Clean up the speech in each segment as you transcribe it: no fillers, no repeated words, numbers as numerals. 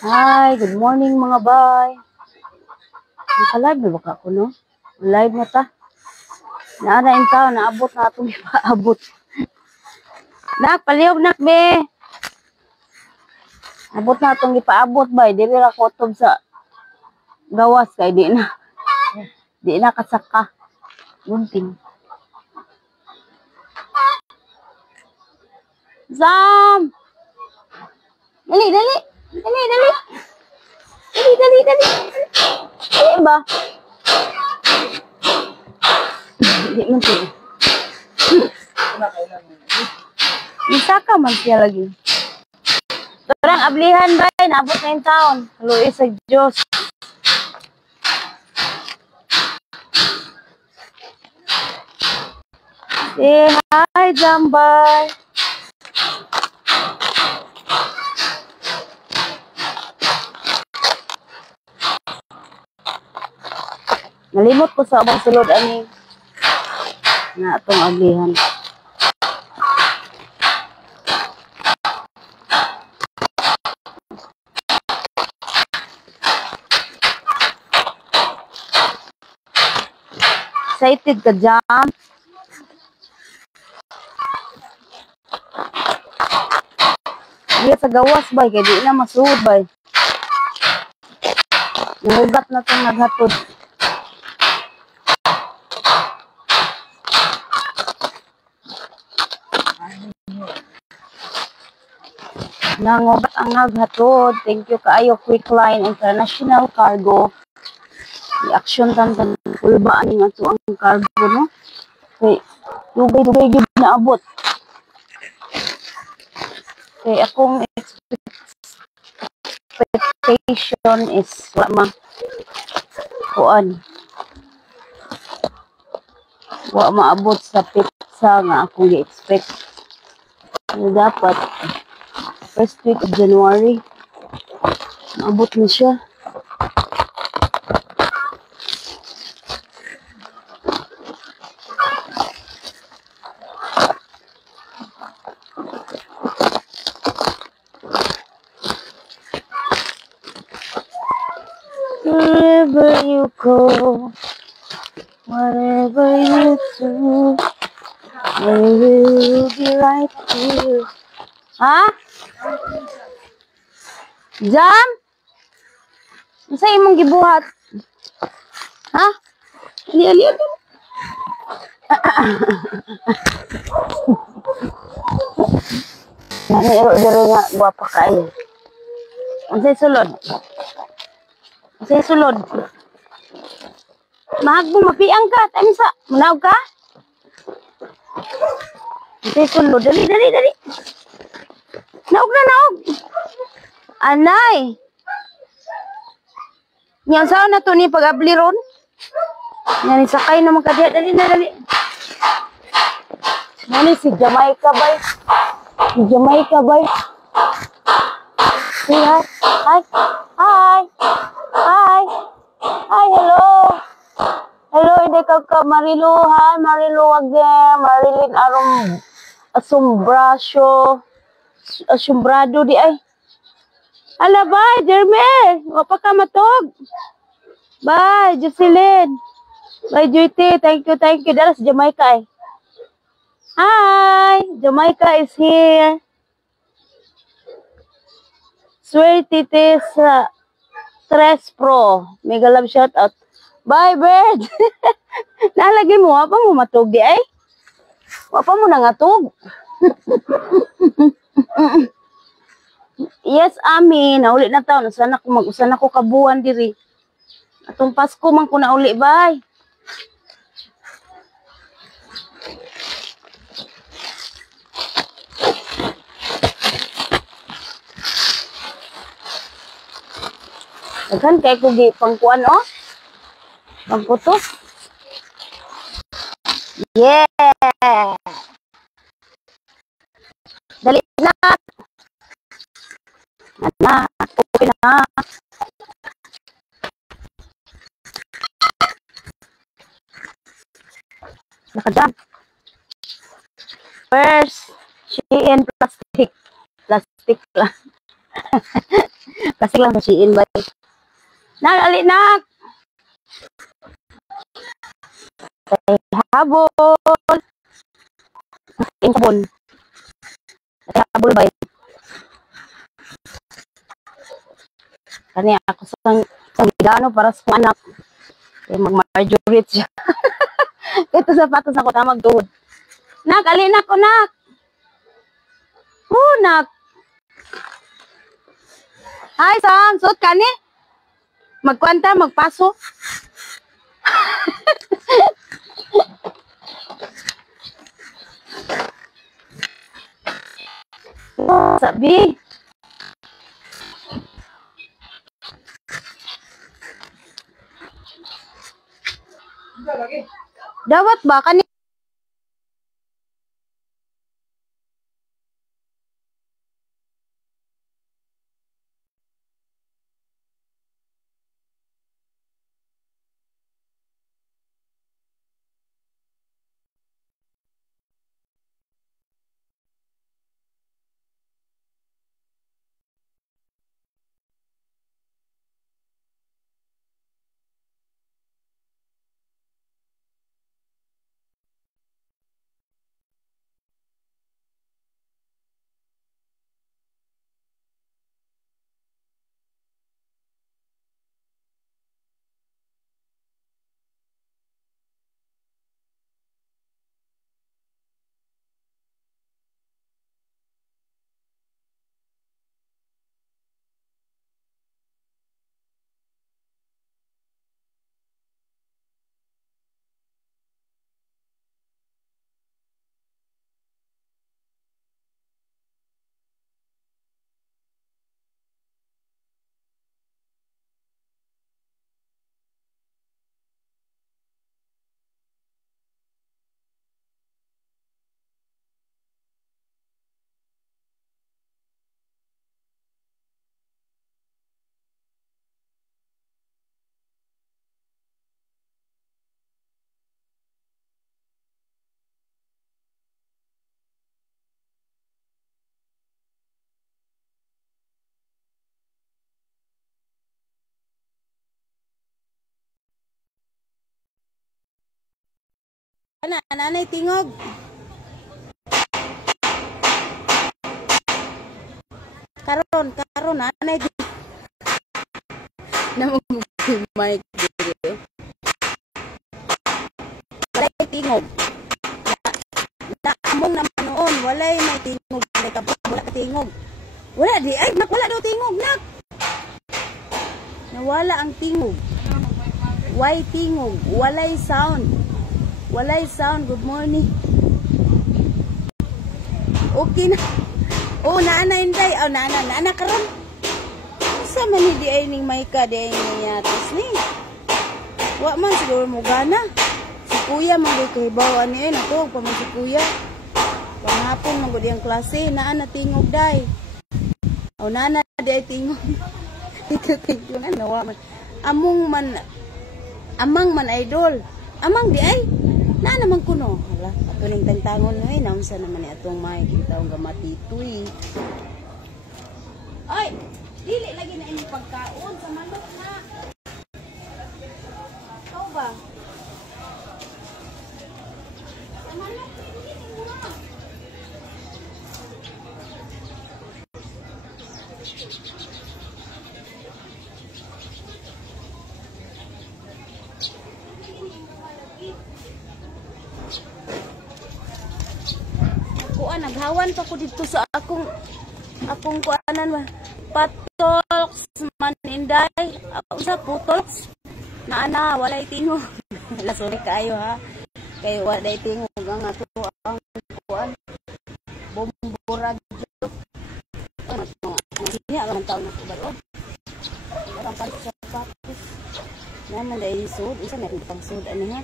Hi, good morning mga bay. Naka-live na ba ka ako, no? Live na ta. Naarain tao, naabot na itong ipaabot. Nak, paliyog nak, be. Abot na itong ipaabot, bay. Dili ra kotob sa gawas, kay di na. Di na kasaka. Gunting. Zam! Dali, dali. Dali, dali. Dali, dali, dali. Dali ba? Di man siya. Isa ka man siya lagi. Torang ablihan ba? Naabot na yung taon. Haluin sa Diyos. Say hi, Jambay. Nalimot ko sa abang sulod ani na atong ablihan. Excited ka, Jam? Di sa gawas bay, kaya di na masuod bay. Nahugat na itong naghatod. Nangugat ang naghatod. Thank you kaayo, Quick Line International Cargo. I-action tantan pulbaan nga ito ang cargo, no? Okay. Dugay-dugay gid na abot. Okay, akong expectation is wa maabot sa pizza nga akong i-expect. Dapat first week of January maabot na siya. Wherever you go, whatever you do, I will be right here. Ha? Jam? Ano imong gibuhat? Ha? Ali. Naro nga guwapa kayo. Ano sulod? Ano sulod? Mahagbo, mapiang ka. Tayo sa, manaw ka? Ano sulod? Dali. Naog. Anay. Yan saan na to ni pag-abli ron? Yan, sakay naman ka diya. Dali. Nani si Jamaica bay. Say hi. Hi, hello. Hello, hindi ka Marilu. Hi, Marilu again. Marilyn Arom Asombrado di ay. Ala, bye, Jeremy. Wapa ka matog. Bye, Jocelyn. Bye, Juity. Thank you. Dala sa Jamaica eh. Hi, Jamaica is here. Swerte sa Stress Pro. Mega love shout out. Bye, bird. Nalagay mo, wapa mo matog di ay. Wapa mo nangatog. Yes, Ami. Nauli na taon. Usan ako kabuan diri. Atong Pasko man ko na uli, bye. Daghan kay ko gi pangkuan oh. Pangkuto. Yeah. Dali na. Okay na. Nakadam. First, she in plastic lang. Kasi lang sa Shein ba. Nak, ali nak. Habol. Sabon. Habol ba? Kani ako sa gano para sa anak. Mag-marjorie siya. Ito sapatos ako na magduhod. Nak, ali nak ko nak. Nak. Hi, Sam. Suot ka ni? Magkwanta, magpaso. Sabi. Dawat ba? Kani? Nanay tingog. Karon nanay mic dito. Walay tingog. Among naman noon, walay may tingog, wala tingog. Wala di ay wala daw tingog nak. Nawala ang tingog. Why tingog? Walay sound. Walay sound. Good morning. Okay na. Oh, naana inday. Oh, naana karon. Sa man di ay ning Maika di ay yatos ni. Wa man siguro mo gana. Si kuya man kay bawa ni nato pa man si kuya. Panghapon man gud yang klase naana tingog day. Oh, naana di ay tingog. Ito na nawa man. Amang man idol. Amang di ay na naman kuno. Hala, ato ning tantangon ay naunsa naman ni atong may kita ang gamatitoy. Ay, dili lagi na imong pagkaon sa manok na. Ikaw ba? Sa manok dili mo na. Naghawan pa ko dito sa akong kuanan ba patols man inday sa putols na ana walay tingog. Wala sorry kayo ha kay walay tingog ang ato ang kuan bomborad niya ang taon na ba ang pagsapatos naman dai sud isa na pang sud ani ha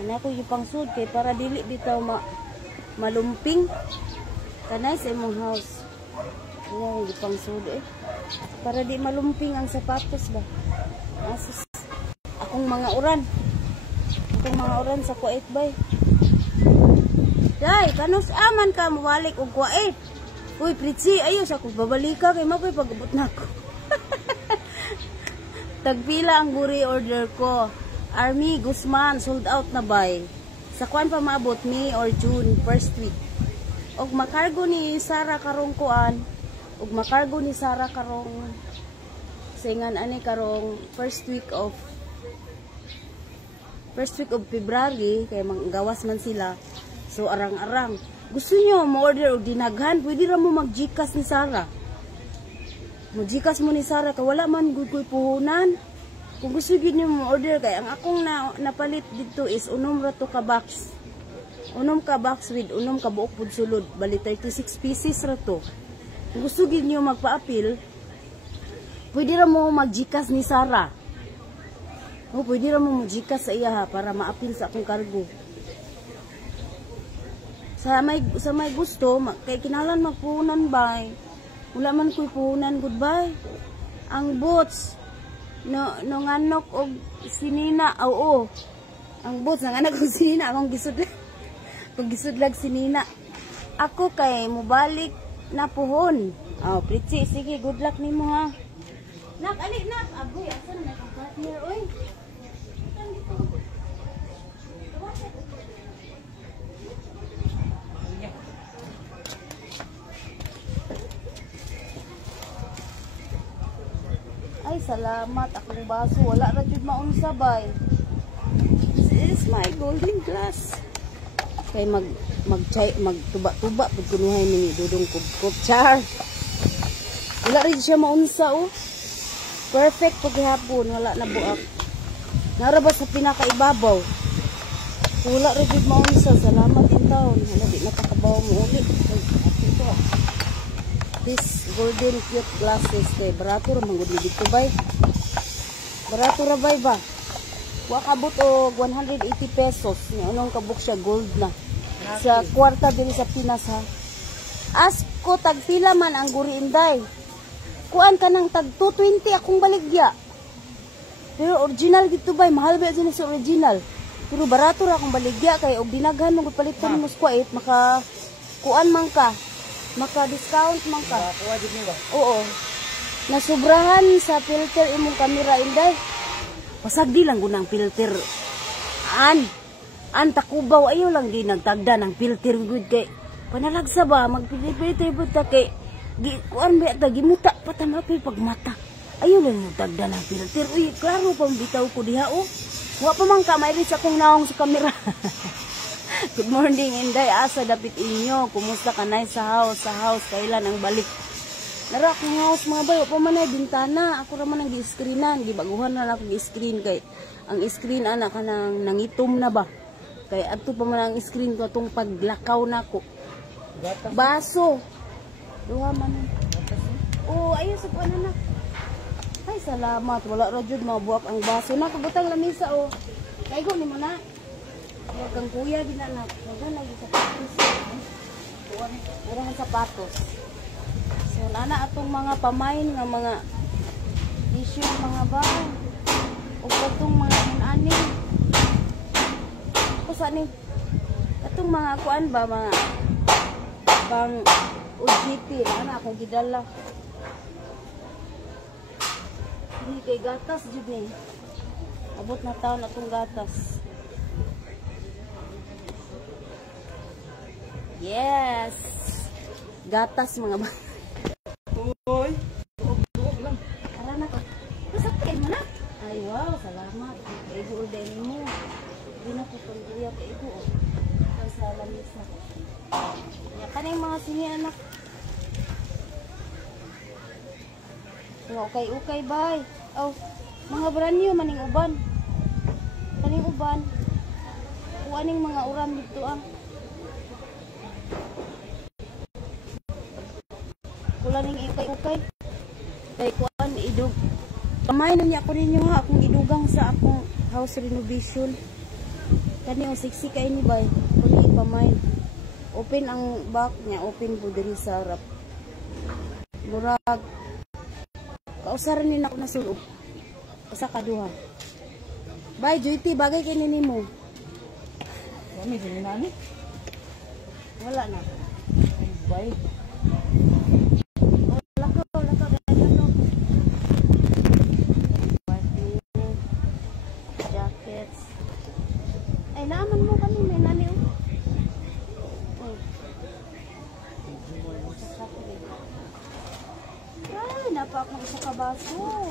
ana ko yung pang sud kay para dili bitaw malumping kanay sa imong house. Ano yung pang sude para di malumping ang sapatos ba. Asus akong mga uran sa kuwait bay. Day, kanus aman ka mawalik og kuwait. Uy, Pritsi, ayos ako. Babalika kay mapoy pag-abot na ako. Tagpila ang guri order ko. Army, Guzman, sold out na bay. Sa kwan pa maabot, May or June, first week. Og makargo ni Sara karong kuan. Og makargo ni Sara karong singan ani karong first week of February kay manggawas man sila. So arang-arang. Gusto niyo mo-order og dinaghan, pwede ra mo mag-Gcash ni Sara. Mo-Gcash mo ni Sara kay wala man gud koy puhunan. Kung gusto gid niyo mo-order kay ang akong napalit dito is unom ra to ka box. Unom ka box with unom ka buok pud sulod, bali 36 pieces ra to. Kung gusto gid niyo magpa-apil, pwede ra mo mag-Gcash ni Sara. O pwede ra mo mag-Gcash sa iya ha, para ma-apil sa akong cargo. Sa may gusto, kay kinalan magpuhunan bay. Wala man ko'y puhunan, goodbye. Ang boots, no nganok og sinina, oo. Ang boots, ang anak og sinina, akong gisudlag. Kung gisudlag sinina. Ako kay mubalik na puhon. Oh, Pritsi, sige, good luck nimo ha. Nak, ali, nak. Agoy, asan na itong partner, oy. Saan dito? Ay, salamat. Akong baso. Wala na jud maunsa bay. This is my golden glass. Kay magtuba-tuba pud kunuhay ni Dudong Kubkob. Char. Wala rin siya maunsa oh. Perfect pag hapon. Wala na buak. Narabas sa pinakaibabaw. Wala rin jud maunsa. Salamat in taon. Wala di nakakabaw mo ulit. Ito. This golden cute glasses kay barato ra manggod ni dito bay. Barato ra bay ba? Wa kabot og 180 pesos. Ni anong kabuk siya gold na. Sa kwarta diri sa Pinas ha. Asko tagpila man ang guri inday. Kuan ka nang tag 220 akong baligya. Pero original dito bay, mahal ba din sa original. Pero barato ra akong baligya kay og dinaghan mo paliton mo sa kuwait maka kuan man ka. Maka-discount man ka. Oo. Nasubrahan sa filter imong kamera inday. Pasagdi lang gunang filter. An takubaw ayo lang di nagtagda ng filter good kay panalagsa ba magpili-pili ta kay kuan ba ta gimuta patamapil pag mata. Ayo lang nagtagda ng filter. Uy, klaro pa bitaw ko diha oh. Wa pa man ka may sa akong naong sa kamera. Good morning, Inday. Asa dapit inyo? Kumusta ka na sa house? Sa house, kailan ang balik? Nara akong house mga bayo. Pa man ay bintana. Ako raman ang gi-screenan. Gibaguhan na ako gi-screen. Kay ang screen anak ka nang nangitom na ba? Kay ato pa man ang screen ko itong paglakaw na ko. Baso. Duha man. Oh, ayun sa kuwan anak. Ay, salamat. Wala rajud mabuak ang baso. Nakabutang lamisa oh. Kaigo ni mo na. Huwag kang kuya, ginanak. Huwag kang lagi sapatos. Huwag sapatos. So, nana atong mga pamain, mga tissue, mga bahay. Huwag itong mga inanin. Ako saan itong mga kuan ba, mga bang UGP. Nana akong gidala. Hindi kay gatas, jud ni. Abot na taon atong gatas. Yes. Gatas mga ba. Hoy. Ara na ko. Kasakit mo na. Ay wow, salamat. Ego order mo. Di na ko panggiya kay ego. Ay sa lamisa. Ya kanay mga sini anak. Okay, bye. Oh, mga brand new maning uban. Kaning uban. Kuaning mga uram dito ah. Wala ning ikay-ukay. Kay kuan idug. Kamay na niya ako ninyo ha akong idugang sa akong house renovation. Kani ang sexy kay ni bay. Kuni ipamay. Open ang back niya, open po diri sa harap. Murag kausaran ni nako na sulod. Usa ka duha. Bye JT, bagay kay nimo. Kami din na ni. Wala na. Bye. napa akong isa ka baso.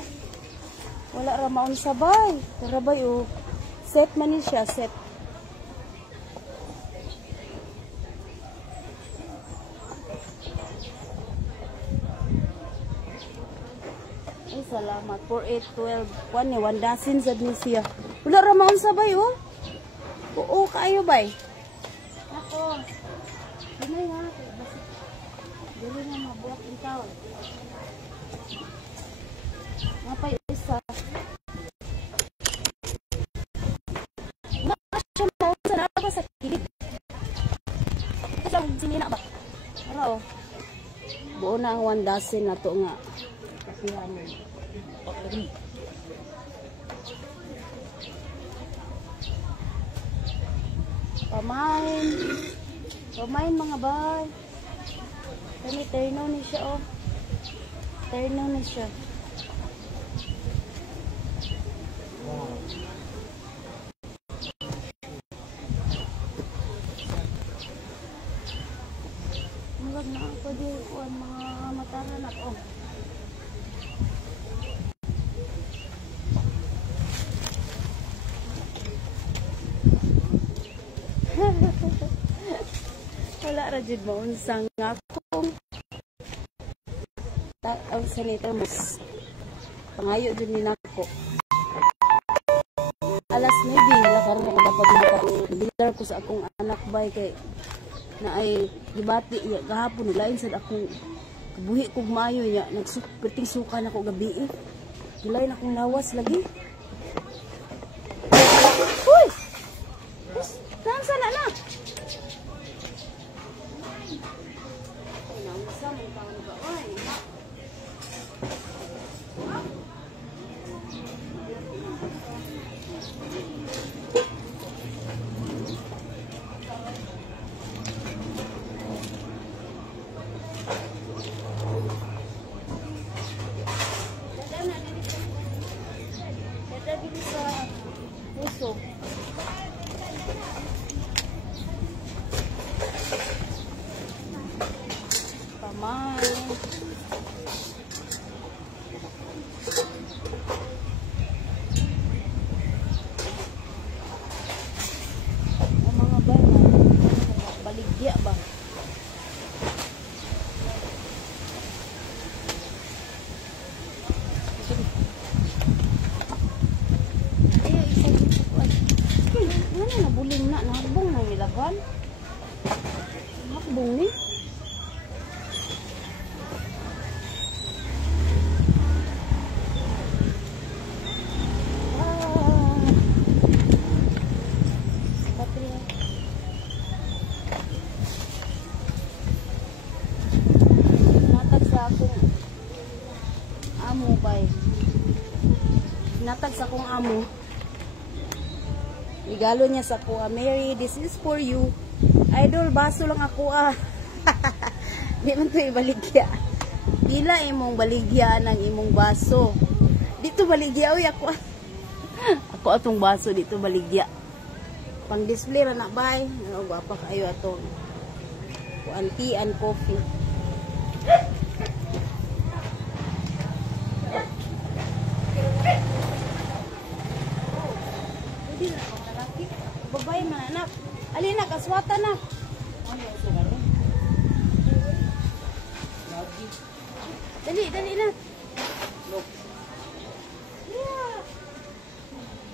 Wala ra maun sabay. Tara bay oh. Set man ni siya, set. Ay, salamat. 4812. Kuan ni 1 dozen sa din siya. Wala ra maun sabay oh. Oo, kaayo bay. Ako. Dinay nga. Dili na mabuhat yung tawag. Napay isa. Siya mausa na ba sa kilid? Kasi ang sinina ba? Para o. Buo na ang 1 dozen na to nga. Kasihan mo. Pamain. Pamain mga bay. Kani terno ni siya oh. Terno ni siya. Murag na ako di kuan mga mataran ako. Wala ra jud mo unsang akong ang sanita mas pangayo jud ni nako. Alas 9 la karon ako dapat bilar ko sa akong anak bay kay na ay gibati iya gahapon lain sad akong kabuhi kog maayo niya nagsuperting suka na ko gabi eh. Gilay na akong lawas lagi. Uy! Saan sana na? Ay, nausa mo taon ba? Ay, dito sa puso. Pamay. Ang mga bay na baligya ba? Nabuling na, nakabong na nilaban. Nakabong ni. Natag sa akong amo bay. Natag sa akong amo. Regalo niya sa kuha. Mary, this is for you. Idol, baso lang ako ah. Di man ito ibaligya. Pila imong baligya ng imong baso. Dito baligya. Uy, ako. Ako atong baso dito baligya. Pang display ra na bay. Gwapa kayo atong kuan tea and coffee. Pwede na. Babay man anak. Alina kaswata na. Dali, dali na. Yeah.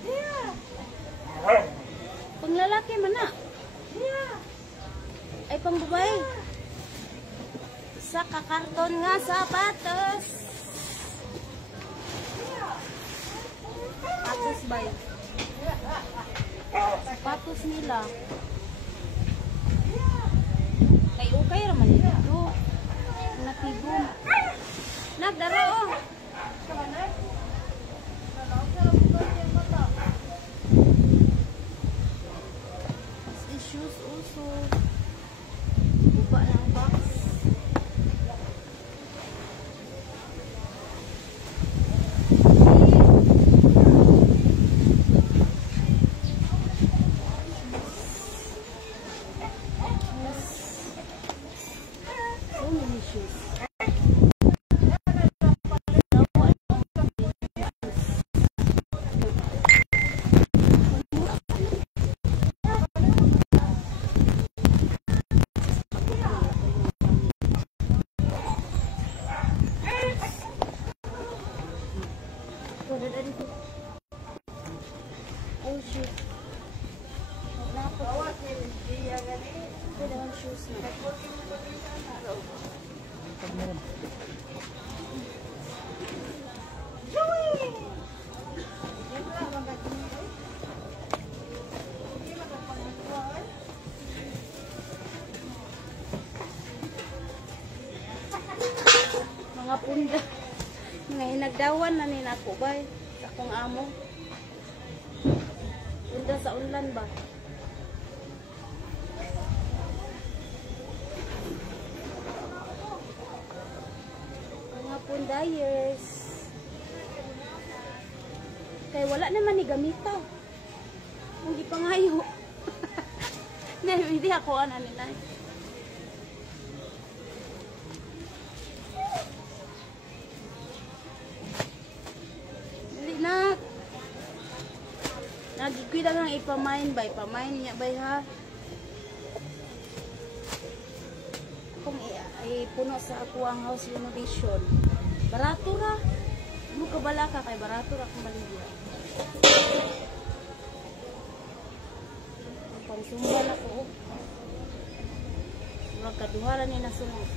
Yeah. Pang lalaki man na. Yeah. Ay pang babae. Sa kakarton nga sapatos. Sapatos bay. Sapatos nila. Kay okay raman ito. Natigom. Nagdara oh. These shoes also. Buka na ang box. Mga punda. Mga hinagdawan na ni nako ba? Sa akong amo. Punda sa unlan ba? Mga pundayers. Kaya wala naman ni gamita. Hindi pa ngayo. Hindi ako ano nila. Na nagikuida lang ipamain ba niya ba ha kung puno sa ako ang house renovation barato ra mo kabala ka kay barato ra kung maligya pansumban ako magkaduharan ni nasunod.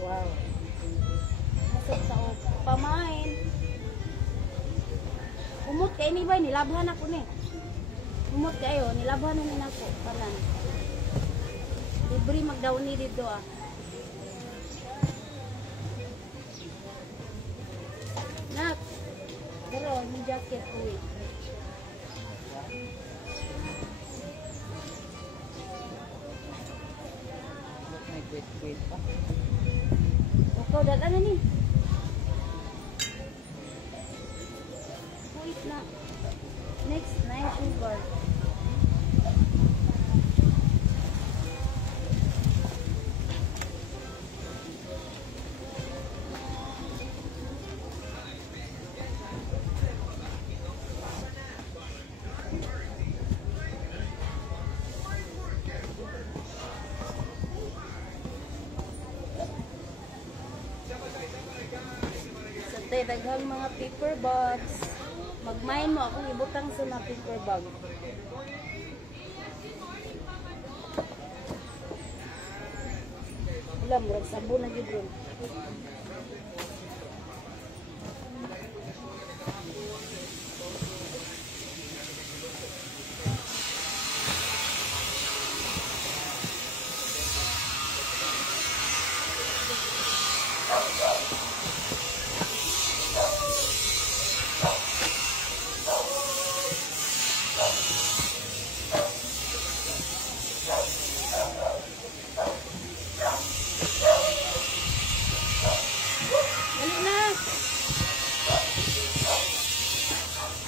Wow. Masok sa pamain. Umot kay ni ba nilabhan ako ni. Umot kayo nilabhan ni nako kanan. Libre magdaw ni dito ah. Nak. Pero ni jacket ko eh. Wait pa. Ikaw dala na ni. Wait na. Next, 9 sugar. Daghang mga paper bags. Magmain mo akong ibutang sa mga paper bag. Wala, murag sabon na gidron.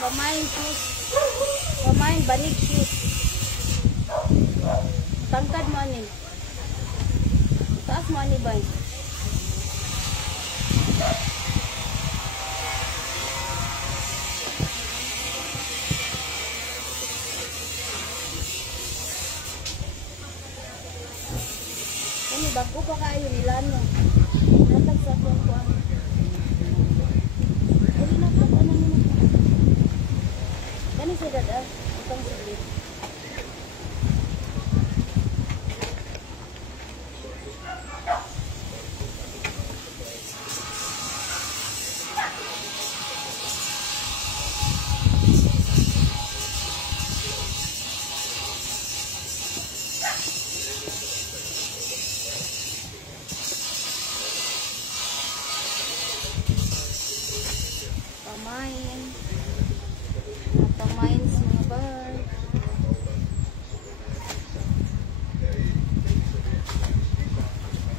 Pamain shoes. Pamain banig shoes. Tangkad mo ani. Taas mo ani bay. Kani bago pa kayo nilan mo. Natag sa kuan. Dili na ka ano mo. Kani sila da, itong saglit. Pamain. Pamain sa mga bar.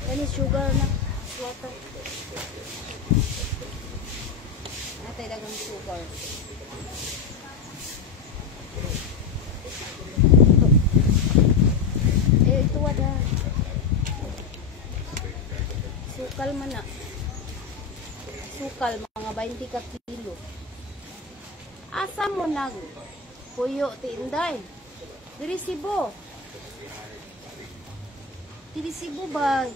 Kani sugar na water. Natay dagang sugar. Ito wala. Sukal man na. Sukal mga 20 ka kilo. Asa mo nag puyo ti Inday? Diri Cebu. Diri Cebu ba?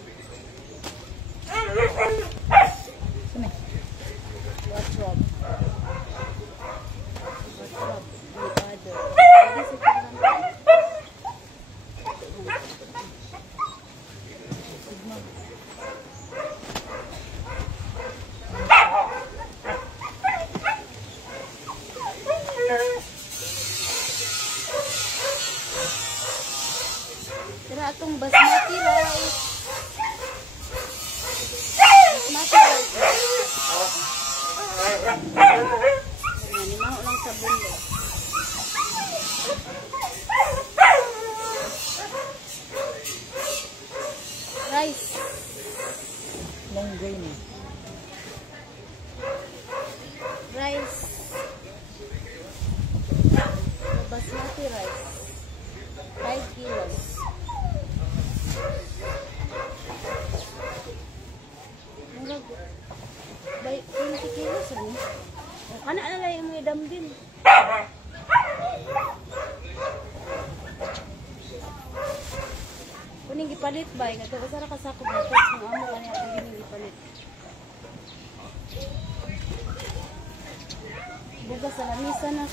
Animaho lang sa bundo. Rice. Long grain. Rice. Basmati rice. 5 kilos. Murag. By 20 kilos ano? Kana na lang yung mga dambin. Kuning gipalit ba? Ito kasi nakasakot na ito. Ang amo kanya itong gining gipalit. Bugas sa lamisa na.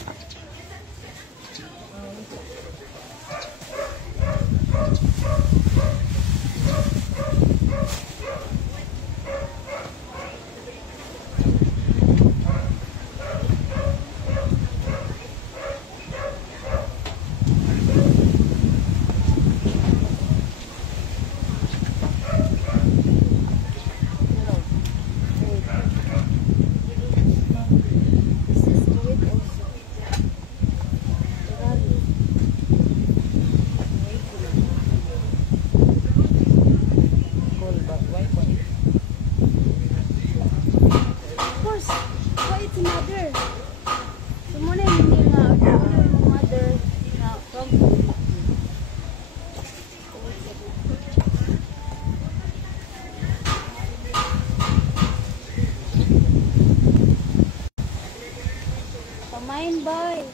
Pamain bay.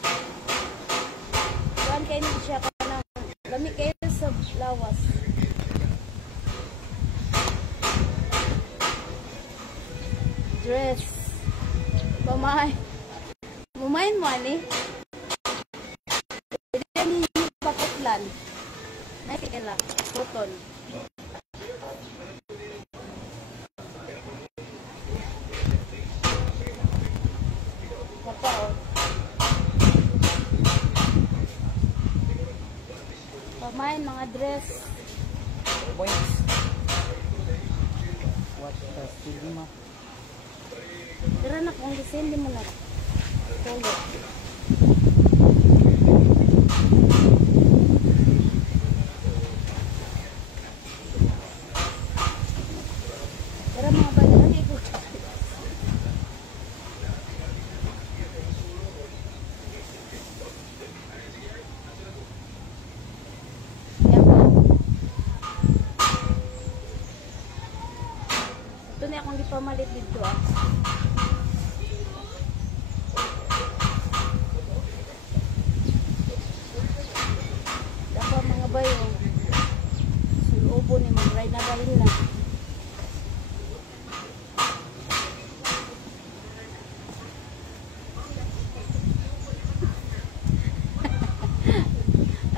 Kuan kayo ni siya kanang lami kayo sa lawas. Dress. Pamain. Mumain mo ani. Pwede ni paputlan. Nakikila. Cotton. Kapao. Pamain mga dress. Points. What the stigma? Dara na kung design di mo na. Polo. Dara mga bayan ito. Ito na akong gipamalit dito ah. Dapat mga bayo. Sulubo ni mga na dahil na.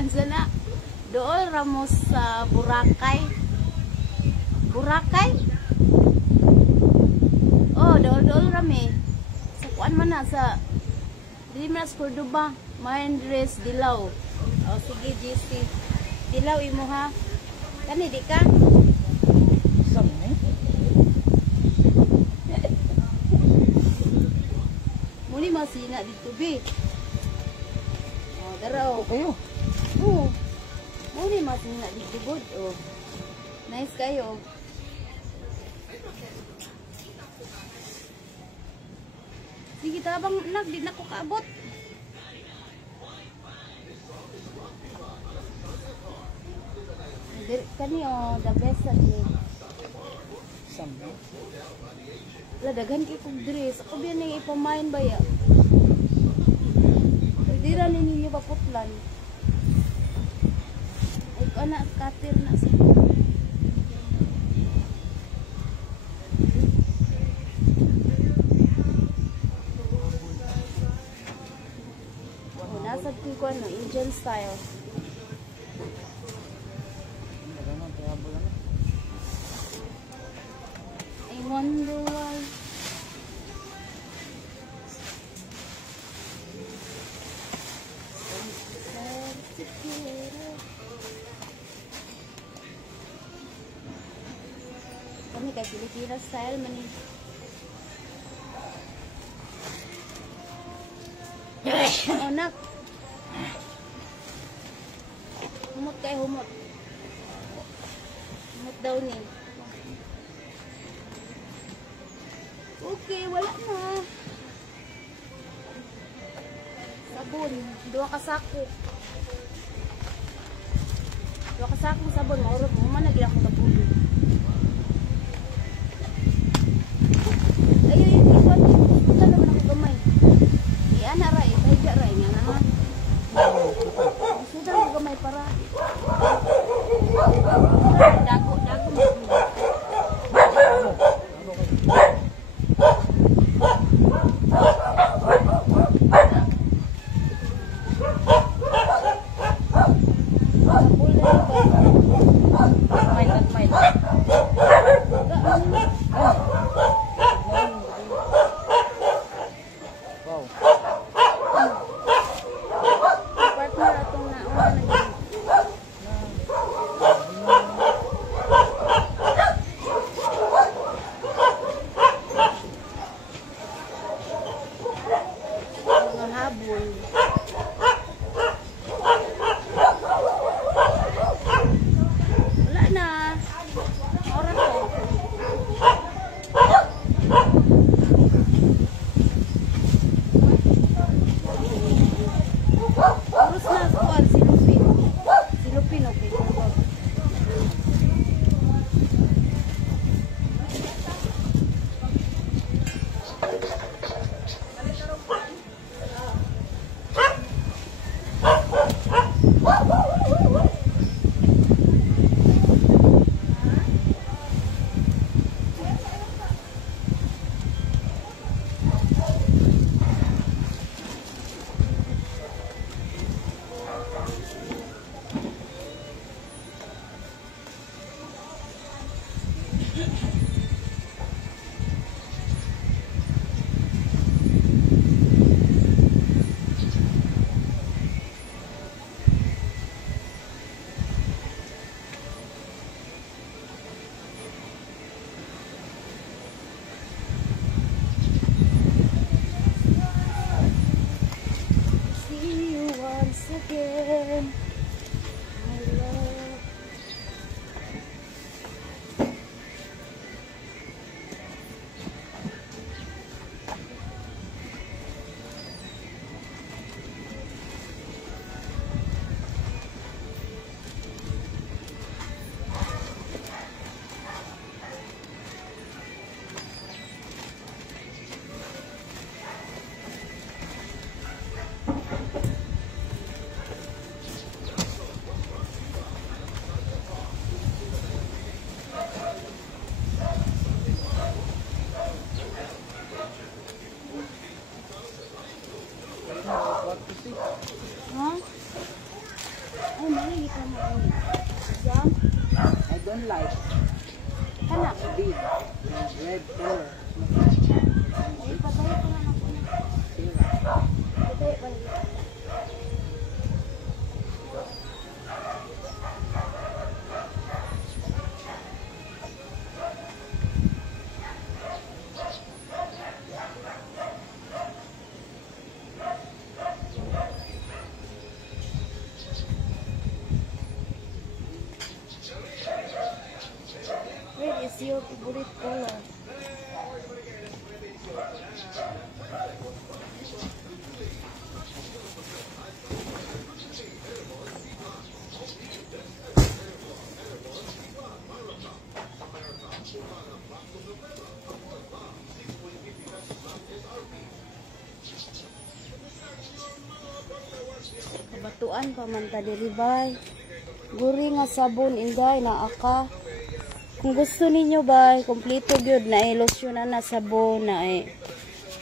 Ang sana. Dool ramos sa Boracay. Boracay? Oh, dool rami. Sa kuan man na sa Dimas Cordoba, Main Dress Dilaw. Oh, sige GC. Dilaw imo ha. Kani di ka? Sam eh? Muni masina dito bi. Oh, daraw. Kayo. Oh. Muni masina dito bod. Oh. Nice kayo. Sige, tabang di na ko kaabot. Kani oh, the best ni. Sam eh? Daghan kay kog dress. Ako biyan ning ipamain ba ya? Pwede ra ninyo paputlan. Ay ko na scatter na sa. Nasad ko ano, Indian style. I wonder why. Kami kay Filipino style man ni. Oh, nak. Humot kayo, humot. Humot daw ni. Okay, wala na. Sabon. 2 ka sako. 2 ka sako sabon. Maurot mo man. Nagila ko sabon. Ayun, yun. Ipon. Ito naman ako gamay. Ana ray, kaya ray nga naman. Sudah mo gamay para. Dago, dago mo. Wala na. Oras to. Oras na. Kuwan, silupin. Silupin, okay. Again, I love. Huh? Ay, mali ka mo. Jam? I don't like Kana? big red color. Ay, patay ko na ako. Patay ko na. Red is your favorite color. Kabatuan pa man ta diri bay. Guri nga sabon inday na aka. Kung gusto ninyo ba, kompleto gyud na lotion na sabon na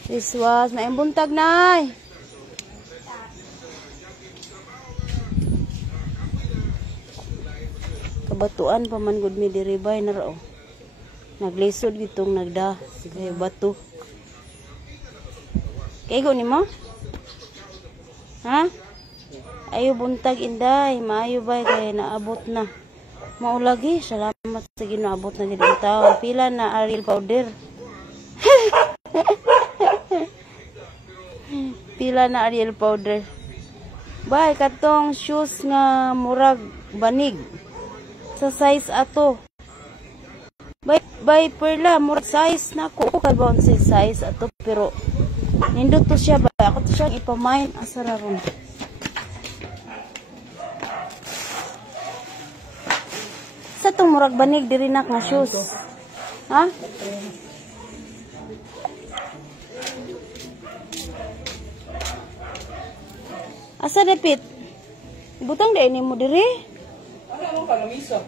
face na buntag na Kabatuan pa man gud mi diri bay na ro. Naglisod gitong nagda kay bato. Kay ko nimo? Ha? Ayo buntag inday, maayo bay kay naabot na. Maulagi, salamat sa ginaabot na gid taon. Pila na Ariel powder. Pila na Ariel powder. Bay, katong shoes nga murag banig. Sa size ato. Bay, perla, murag size na ako. Kay ba si size ato, pero nindot to siya ba? Ako to siyang ipamain. Asara ron. Sa itong murag banig, dirinak nga shoes. Ha? Asa dapit? Butang da ini mo diri? Ano mo ka lamisa?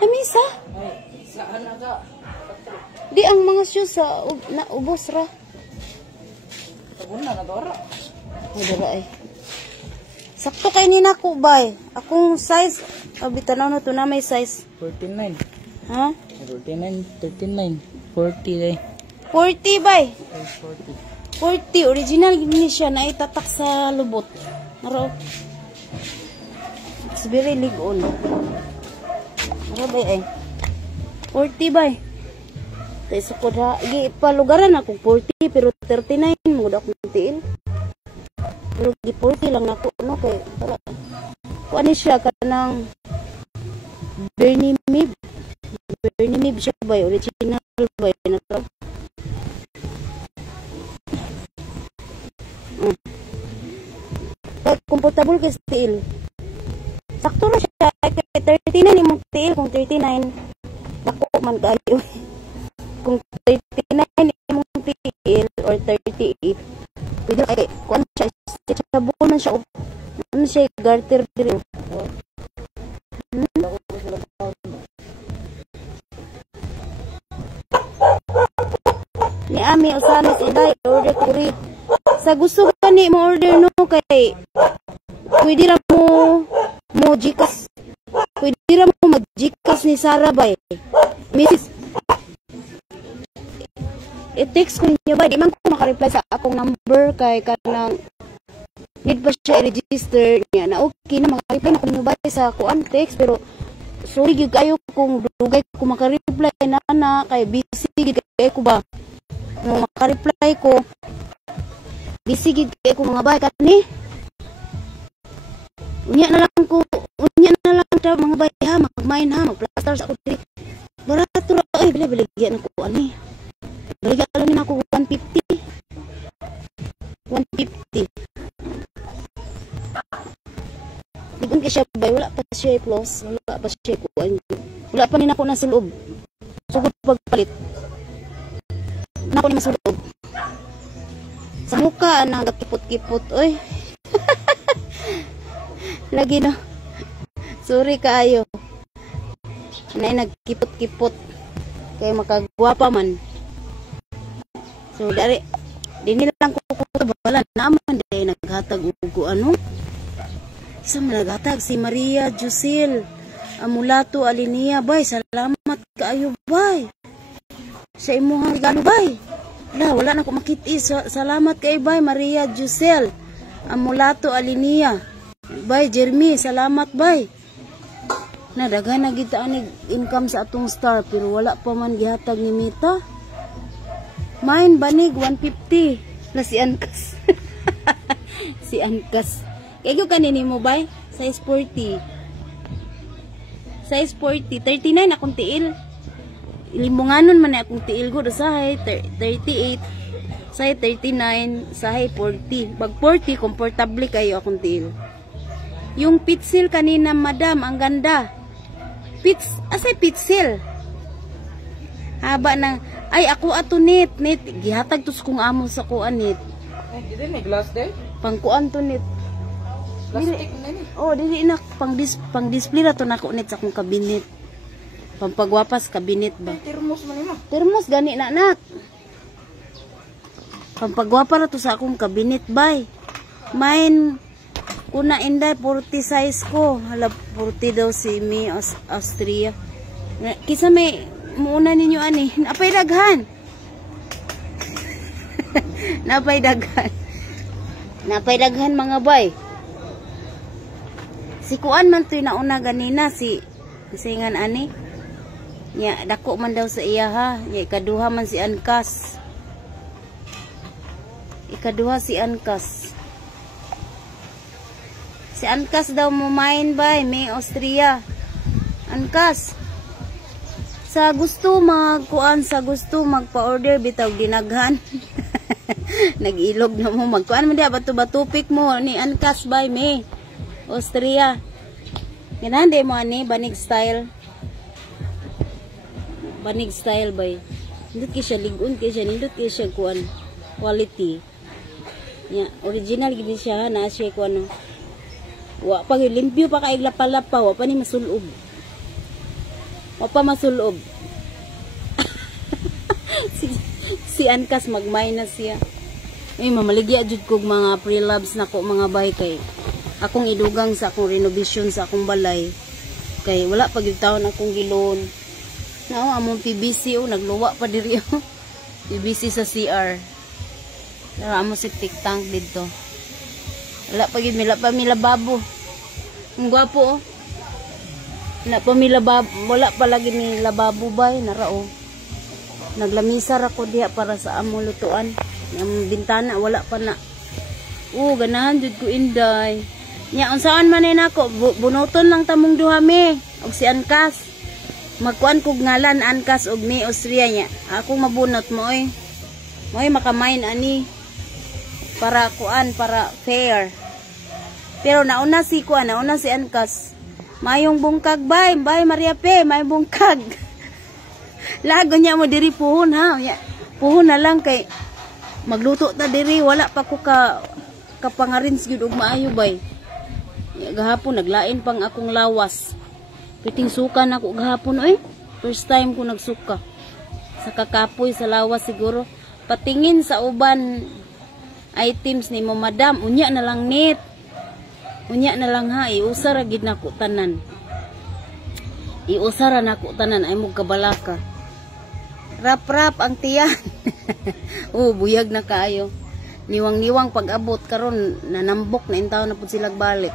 Lamisa? Ay, saan na ka? Di ang mga shoes sa ubos ra. Tabon na dora. Ay dara ay. Sakto kay ni nako bay. Akong size, abi tanaw na to na may size. 49. Ha? 49, 39, 40 eh. 40 bay. 40. 40 original gini siya na itatak sa lubot. Maro. It's very ligon. Maro bay ay. 40 bay. Tay sukod ha. Gi palugaran ako 40 pero 39 mo dak tiil. Pero gi 40 lang nako no kay para kuan ni siya kanang Bernie Mib. Bernie Mib siya bay original bay na to. Comfortable kay tiil. Sakto na siya kay 39 imong tiil kung 39 ako man kayo. Kung 39 imong tiil or 38 pwede kay kuan siya sabon man siya ano siya garter diri. Ni Ami usamis iday order kuri sa gusto gani mo order no kay pwede ra mo Gcash. Pwede ra mo mag-Gcash ni Sarah bay. Mrs. I-text ko niya bay. Di man ko makareply sa akong number kay kanang need pa siya i-register niya na okay na makareply na ko niyo bay sa kuan text pero sorry gyud kayo kung dugay ko makareply na kay busy gyud kay ko ba. No makareply ko busy gyud kay ko mga bay kani. Unya na lang ta mga bay ha magmain ha magplaster sa ako diri. Barato ra ay bili-biligyan ako ani. Bili lang ako 150. 150. Digun kay siya bay wala pa siya plus, wala pa siya kuan. Wala pa ni nako na sulob. Sugod pagpalit. Nako ni masulob. Sa muka nang gakipot-kipot oy. Lagi no. Sorry kaayo. Nay nagkipot-kipot. Kay makagwapa man. So dari dinhi lang ko bala naman day naghatag og ano. Sa naghatag si Maria Jusel Amulato Alinia bay. Salamat kaayo bay. Sa imong regalo bay. Wala na ko makit-i. Salamat kay bay Maria Jusel Amulato Alinia. Bay Jeremy, salamat bay. Nadaghan na kita anig income sa atong star pero wala pa man gihatag ni Mita. Mine banig 150 na si Ankas. Si Ankas. Kaya kanini mo bay? Size 40. Size 40. 39 akong tiil. Limbunganon man na akong tiil ko. Sahay 38. Sahay 39. Sahay 40. Pag 40, komportable kayo akong tiil. Yung pitsil kanina, madam, ang ganda. Asay pitsil. Haba ng, ay ako ato net. Gihatag tos kung amo sa kuan net. Ay, dito may glass day? Pangkuan to net. Plastic na ni. Oh, dili na pang display na to nako net sa akong kabinet. Pampagwapas kabinet ba. Ay, termos man mo. Termos gani na nak. Pampagwapa na to sa akong kabinet bay. Mine kuna inday 40 size ko. Hala 40 daw si Mi Austria. Kisa may muuna ninyo ani. Napay daghan. Napay daghan. Napay daghan mga bay. Si kuan man to'y nauna ganina si singan ani. Ya dako man daw sa iya ha. Ya kaduha man si Ankas. Ikaduha si Ankas. Si Ankas daw mo main bay, may Austria. Ankas. Sa gusto magkuan, sa gusto magpa-order bitaw dinaghan. Nag-ilog na mo magkuan mo dia bato-batupik mo ni Ankas bay may Austria. Ganande mo ani banig style. Banig style bay. Nindot kay siya ligon kay siya nindot kay siya kuan quality. Ya, original gid siya na siya kuan. Wa pa limpyo pa kay lapalapa, wa pa ni masulob. Wa pa masulob. si Ankas mag-minus siya. Mamaligya jud kog mga pre-labs nako mga bay kay akong idugang sa akong renovation sa akong balay. Kay wala pa gyud taon akong gilon. Nao among PVC nagluwa pa diri PVC sa CR. Dara amo septic tank didto. Wala pa gyud pa mi lababo. Ang gwapo Wala pa mi lababo, wala pa lagi ni lababo bay narao. Naglamisar ako diha para sa amo lutuan. Ang bintana wala pa na. Ganahan jud ko inday. Nya unsaan man nako bunoton lang tamong duha mi og si Ankas. Magkuan kog ngalan Ankas og mi Austria nya. Ako mabunot mo oy. Moy makamain ani para kuan para fair. Pero nauna si Ankas. Mayong bungkag bay Maria Pe, may bungkag. Lago niya mo diri puhon ha. Puhon na lang kay magluto ta diri wala pa ko kapangarins gyud og maayo bay. Gahapon naglain pang akong lawas. Piting suka na ako gahapon oy. First time ko nagsuka. Sa kakapoy sa lawas siguro. Patingin sa uban items ni mo madam, unya na lang nit. Unya na lang ha, iusara gid nako tanan. Iusara nako tanan ay mo kabalaka. Rap ang tiyan. Buyag na kaayo. Niwang-niwang pag-abot karon nanambok na intaw na pud sila balik.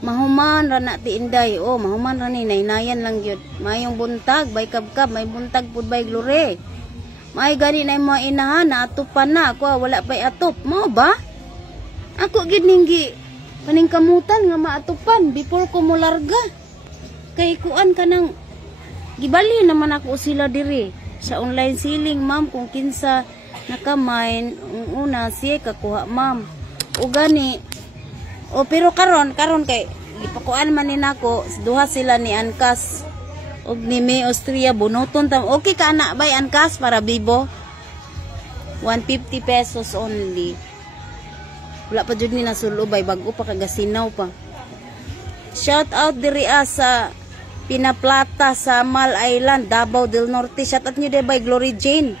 Mahuman ra na ti inday. Mahuman ra ni naynayan lang gyud. Mayong buntag, bay kabkab, may buntag pud bay glore. May gani na mo inahan na atupan na ako wala pay atop. Mao ba? Ako gid ninggi paningkamutan nga maatupan before ko mo larga. Kay kuan kanang gibali naman ako sila diri sa online selling ma'am kung kinsa nakamain una siya kakuha ma'am. O gani pero karon kay ipakuan man ni nako duha sila ni Ankas og ni May Austria bunoton tam. Okay ka na bay Ankas para bibo 150 pesos only. Wala pa jud ni nasulo bay bago pa kagasinaw pa. Shout out diri sa Pinaplata sa Mal Island, Davao del Norte. Shout out niyo bay Glory Jane.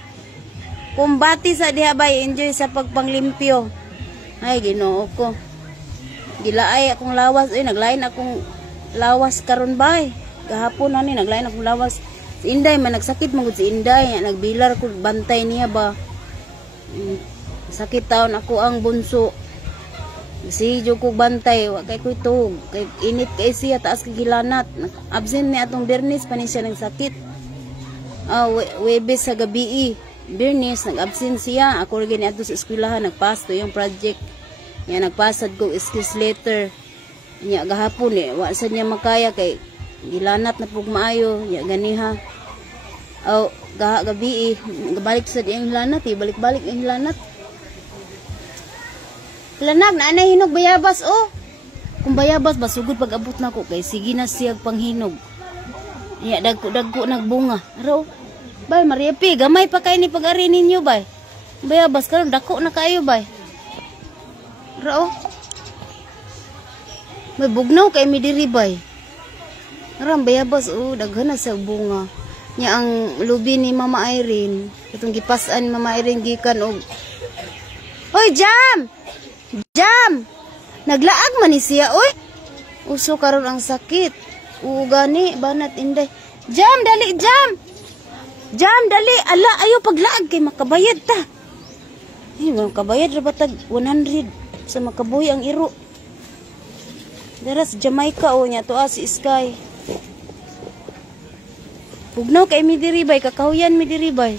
Kumbati sa diha bay enjoy sa pagpanglimpyo. Ay Ginoo ko. Gilaay akong lawas naglain akong lawas karon bay. Gahapon ani naglain akong lawas. Si Inday man nagsakit man gud si Inday, nagbilar ko bantay niya ba. Sakit taon ako ang bunso. Si Joko bantay wa kay ko tug kay init kay siya taas kay gilanat absent ni atong Bernis pa ni siya nagsakit Webes sa gabi Bernis nag-absent siya ako rin ato sa eskwelahan nagpasto yung project niya nagpasad ko skills letter niya gahapon wa sad niya makaya kay gilanat na pug maayo niya ganiha gabi gabalik sa diyang lanat balik-balik ang lanat. Lanag na anay hinog bayabas kung bayabas basugod pag abot na ko kay sige na siyag panghinog. Ya dagko nagbunga. Aro. Bay Maria P, gamay pa kay ni pag-ari ninyo bay. Bayabas karon dako na kayo bay. Aro. May bugnaw kay mi diri bay. Ram bayabas daghan na sa bunga. Nya ang lubi ni Mama Irene, katong gipas-an ni Mama Irene gikan og Hoy Jam! Jam! Naglaag man ni siya, oy. Uso karon ang sakit. Gani, banat inday. Jam, dali, Jam! Jam, dali. Ala, ayo paglaag kay makabayad ta. Makabayad ra batag 100 sa makabuhi ang iro. Dara sa Jamaica, nya to si Sky. Pugnaw kay mi diri bay, kakahuyan mi diri bay.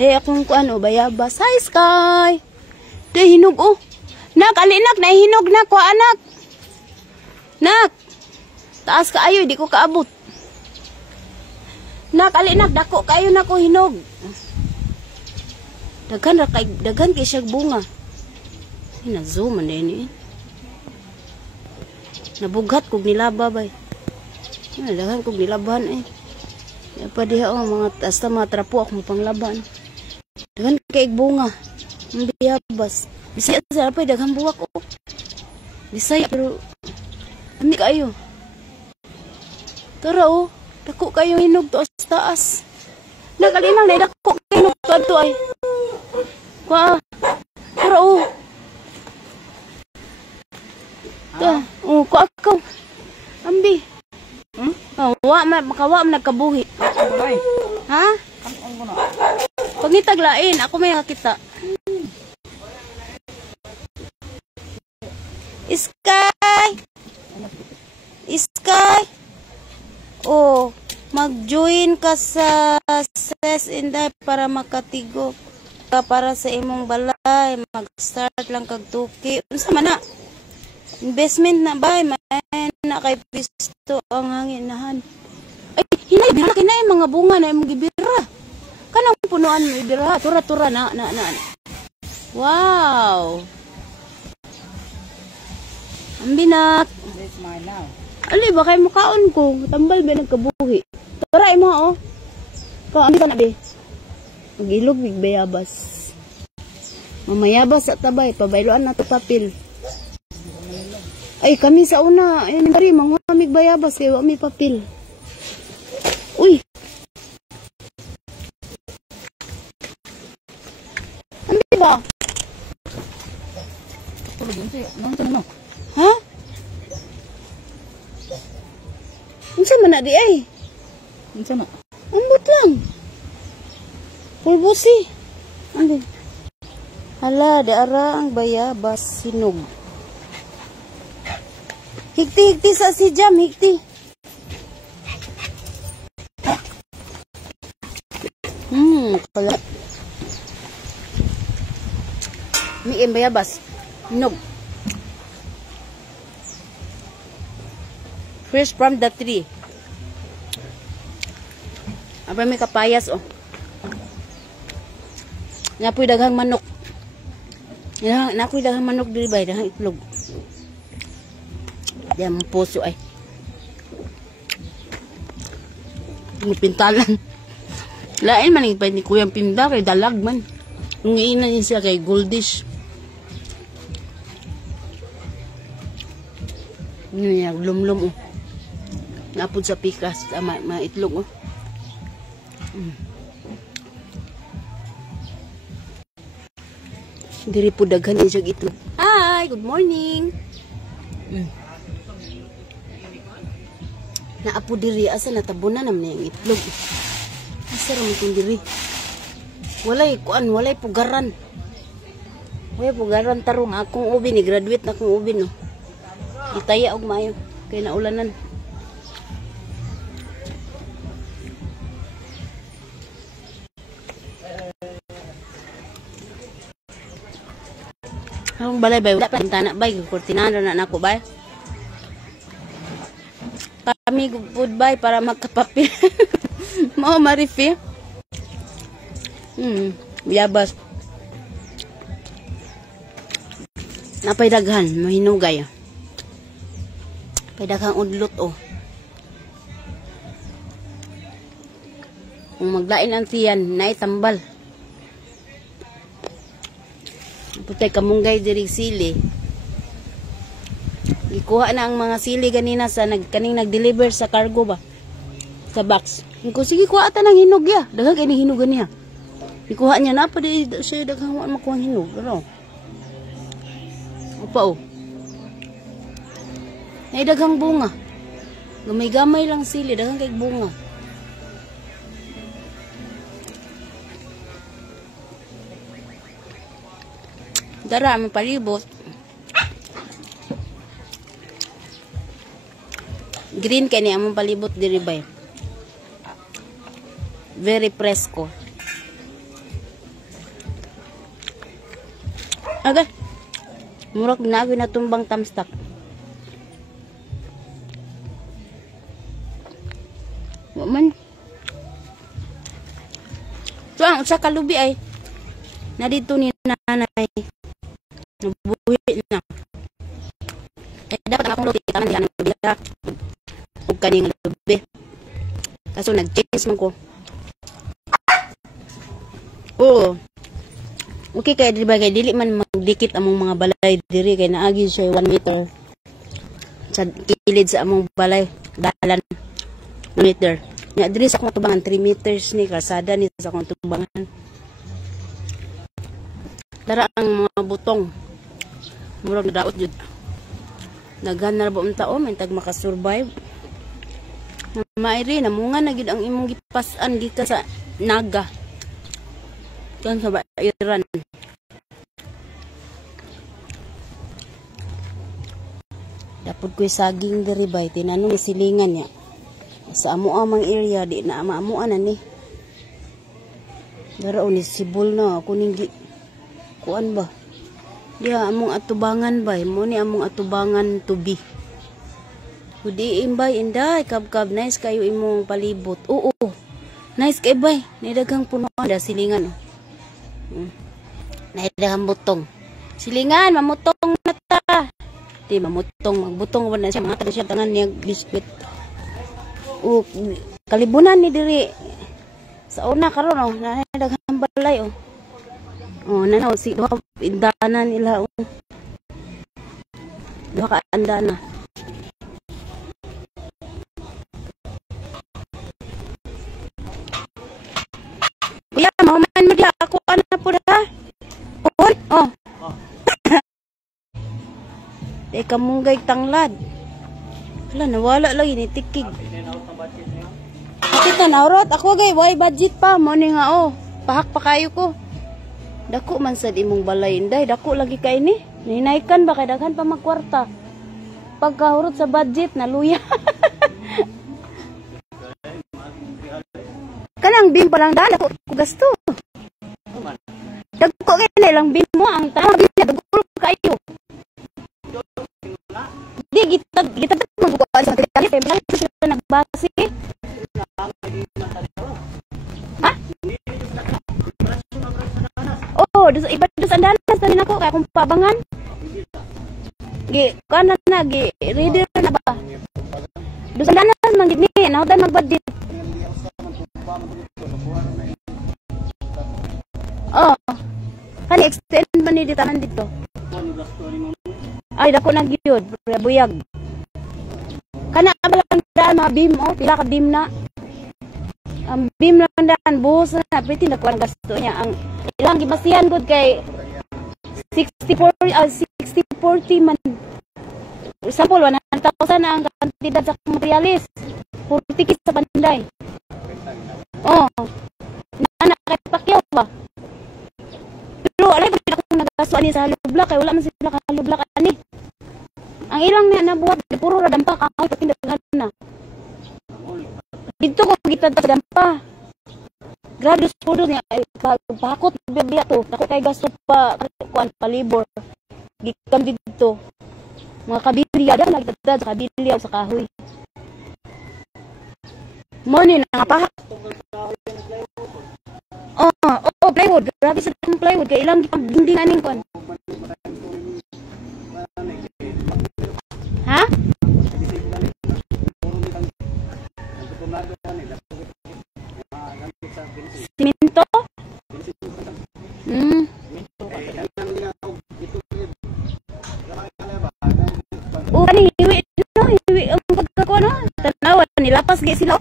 Day akong kuan o bayabas. Hi, Sky! Day, hinog o. Nak, alinak, nahihinog na ko, anak. Nak! Taas ka ayo, di ko kaabot. Nak, alinak, dako kayo na ko hinog. Daghan kay siya bunga. Ay, na-zoom na yun eh. Nabughat kog nilaba bay. Ay, daghan kog nilaban eh. Kaya pa diha mga hasta mga trapo akong panglaban. Daghan kay bunga. Ang biyabas. Bisaya sa apay, daghang buwak o. Bisaya, pero hindi kayo. Tara o, dako kayo hinog to as taas. Nagalinang na, dako kayo hinog to ay. Kwa, tara o. Ta, o, kwa akaw. Ambi. Makawa man nagkabuhi. Ha? Pagitaglain, ako may nakita. Sky! Sky! Oh, mag-join ka sa SES Inday para makatigok ka para sa imong balay. Mag-start lang kag tuki. Unsa man na? Investment na ba? May na kay pisto ang hanginahan. Ay, hinay, bira kinay mga bunga na imong gibira. Kanang punuan mo ibira. Tura-tura na. Wow! Ang binak. This is mine now. Ali, baka yung mukhaon ko. Tambal ba nagkabuhi? Tara mo, oh. Kau, ambil ka na, be. Mag-ilog, big bayabas. Mamayabas sa tabay. Pabayloan na ito papil. Ay, kami sa una. Ayun, bari, mga mig bayabas. Kaya may papil. Uy! Ambil ba? Ha? Unsa man na di ay? Unsa na? Ambot lang. Pulbusi. Ano? Hala, daara ang bayabas sinog. Higti sa si Jam, higti. Kala. Miin bayabas. Hinog. Fresh from the tree. Aba may kapayas oh. Napoy daghang manok. Napoy daghang manok diri bay, daghang itlog. Diyan puso ay. Pintalan. Lain man ipay ni Kuya Pinda kay dalag man. Nung iina niya siya kay Goldish. Niya lumlum oh. Napod sa pikas, maitlog oh. Diri po daghan siya itlog. Hi, good morning. Naapo diri asa natabunan naman yung itlog. Asa ra man kun diri? Walay kuan, walay pugaran. Walay pugaran tarong akong ubi ni graduate na akong ubi no. Itaya og maayo kay naulanan. Ang balay bay, wala pa tana bay, kurtinado na nako bay. Kami goodbye para magkapapil. Mao marifi. Biyabas. Napay daghan, mahinugay. Padaghang udlot oh. Kung maglain ang tiyan, naitambal. Putay kamunggay diri sili. Ikuha na ang mga sili ganina sa kaning nag-deliver sa cargo ba? Sa box. Ko sige kuha ta nang hinog ya. Daghang kay ni hinugan niya. Ikuha niya na pa di siya daghang makuha hinog, ano? Opa oh. Nay daghang bunga. Gamay-gamay lang sili, daghang kay bunga. Dara, may palibot. Green kay ni among palibot diri bay. Very fresco. Aga. Murag na ako natumbang tamstak. Man. So, ang usa ka lubi ay na dito ni nanay. Nabuhi na. Dapat ang akong lubi. Taman nila ng lubi. Huwag kaning lubi. Kaso nag-change man ko. Oo. Okay kaya diba kaya dili man magdikit among mga balay diri kay naagi siya 1 meter sa kilid sa among balay dalan 1 meter. Nya diri sa akong tubangan 3 meters ni kalsada ni sa akong tubangan. Dara ang mga butong. Murag daot jud. Daghan na ba unta o may tag makasurvive. Mairi namunga na gid ang imong gipas-an dito sa naga. Kan sa bairan. Dapat ko'y saging diri bay tinanong ni silingan niya. Sa amo amang area di na maamuan ani. Dara ni sibol na ako ning kuan ba. Diha among atubangan bay mo ni among atubangan tubi. Kudi imbay inday kab nice kayo imong palibot. Oo. Nice kay bay. Nidaghang puno da silingan. Naidahang butong. Silingan, mamutong na ta. Di, mamutong. Magbutong na siya. Mga siya tangan niya biskuit. O, kalibunan ni diri. Sa una karon oh. Naidahang balay oh. Oh, nanaw. Si duha indana nila oh. Duha ka andana. Kuya, mauman mo diha. Ako na po na. Oh. Teka munggay tanglad. Wala, nawala lagi ni tikig. Kita naurot. Ako gay, why budget pa. Moni nga oh. Pahak pa kayo ko. Dako man sad imong balay. Inday, dako lagi kay ni. Ninaikan ba kay daghan pa magkwarta. Pagkahurot sa budget, naluya. Kanang bim pa lang dala ko gasto. Dagko kay lang bim mo ang tanang bim na dagko kayo. Di gitag magkuan sa tali kay lang sila nagbase. Ha? Oh, iba dos andanas tani nako kay akong pabangan. Gi kanan na gi ready na ba? Dos andanas man gid ni nautan magbudget. Oh. Kani extend man ni ditanan dito. Ay dako na gyud, buyag. Kana abalang daan mga beam oh, pila ka beam na. Ang beam lang daan buhos na pwede na kuan gasto niya. Ang ilang gibasihan gud kay 60-40 man. Example 100,000 na ang kantidad sa materialis. 40 kis sa panday. Oh. Nana kay Pacquiao ba? Pero alay ko akong nagasuan ni sa halubla kay wala man sila halubla ani. Ang ilang na nabuhat puro ra dampa ka ay patindaghan na. Dito ko kita sa dampa. Grabe puro niya pakot biya to. Ako kay gasto pa kuan palibor. Gikan dito. Mga kabilya da nagdadad sa kabilya sa kahoy. Morning na pa. Oh, plywood. Grabe sa plywood. Kaya ilang dinding aning kon. Ha? Simento? Oh, kani hiwi no, hiwi ang pagkakuha no. Tanawan nilapas gay sila.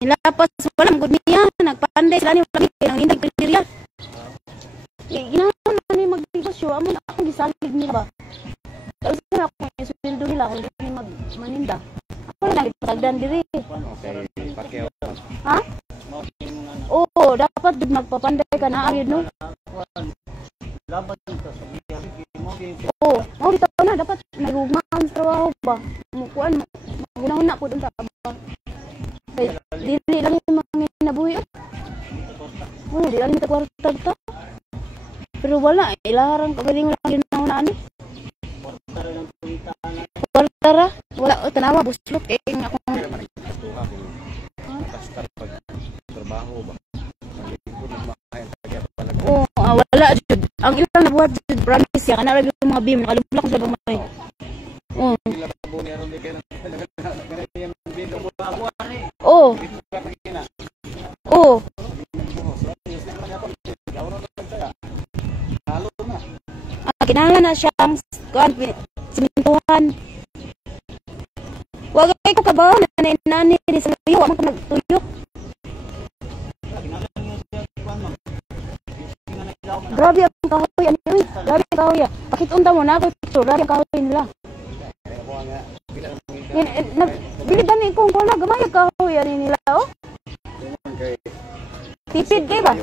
Nilapas walang gud niya, nagpanday sila ni wala kay nang indag kriteriya. Ginaon man ni magnegosyo, amo na akong gisalig nila ba. Pero sa ako yung sweldo nila kung hindi magmaninda. Ako na nagpagdan diri. Ha? Oo, dapat din magpapanday ka na agad no. Oo, bitaw na dapat nagugmaan sa trabaho ba. Mukuan, magunahon na ko dun sa abang. Dili lang yung mga nabuhi. Oh, di lang kwarta to. Pero wala, ilarang kagaling lang ginaunaan eh. Kwarta ra? Wala, tanawa, buslok eh. Ako. Oh, wala jud. Ang ilang nabuhat jud promise ya kana ra gyud mga beam nakalublak sa bumay. Oh. Oh. Oh. Kinahanglan na siyang simintuhan. Wag kay ko kabaw na nani ni sa tuyo, wa man ka nagtuyo. Grabe ang kahoy ani uy. Grabe ang kahoy. Pakitunta mo na ako picture, grabe ang kahoy nila. Bili gani kung wala gamay ang kahoy ani nila oh. Tipid kay ba?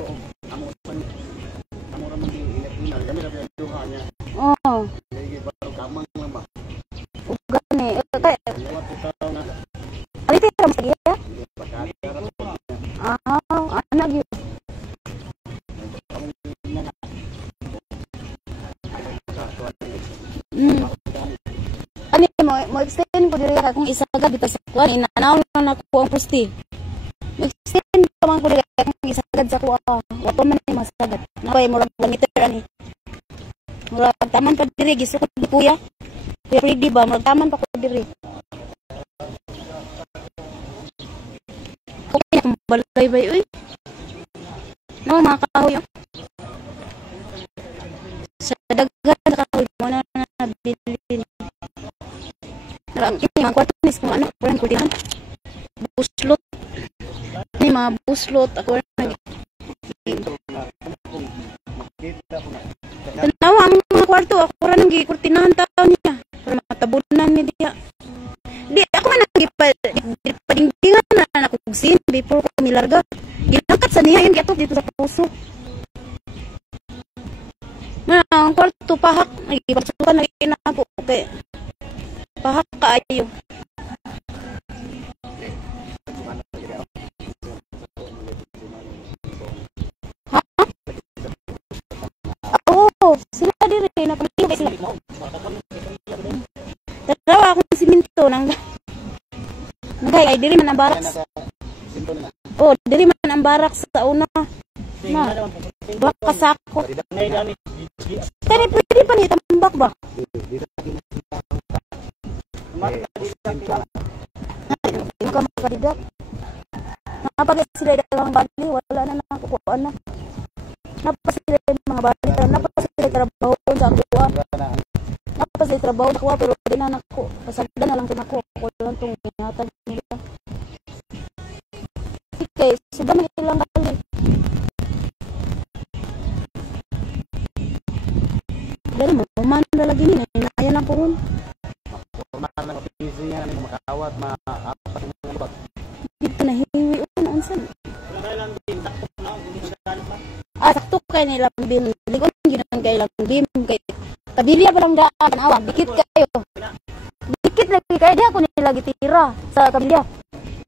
Oh. Gani. Aliti ra mo sige ya? Anak yun. Ani mo extend ko diri akong isagad dito sa kuan inanaw na ko ang pusti. Extend pa man ko diri akong isagad sa kuan. Wa pa man ni masagad. Napay mo lang meter ani. Mura taman pa diri gisukod ni kuya. Kuya Freddy ba mura taman pa ko diri. Okay na balay-bay uy. No mga kahoy. Sa daghan sa kahoy mo na nabili. Ini mga kwarto nis kung ano ko kurtihan. Buslot. Ini mga buslot ako na. Tanawa ang mga kwarto ako ra nang gikurtinahan taon niya para matabunan ni diha. Di ako man nagpadingdingan na nakugsin before ko milarga. Ginangkat sa niya yun gato dito sa puso. Ang kwarto pahak nagipasukan na rin ako okay. Pahak kaayo. Ha? Oo, sila diri na pamilya sila. Tarawa akong siminto nang nagay diri man ang barak. Oh, diri man ang barak sa una. Na. Bakas ako. Kani pwede pa ni tambak ba? Hindi ka makarigat. Napagay sila dalang bali, wala na nakukuhaan na. Napagay sila mga bali, napagay sila trabaho sa kuha. Napagay sila trabaho na kuha, pero di na naku. Pasagda na lang tinako. Ako lang itong ingatan nila. Okay, sudah man ilang bali. Dahil mo, umanda lagi nila. Naya lang po ron. Dito na hiwi ang saan. Sakto kayo nilang bim. Ligon ginang kayo lang bim. Kabilia pa lang daan. Awa, dikit kayo. Dikit lagi kayo. Di ako nila gitira sa kabilia.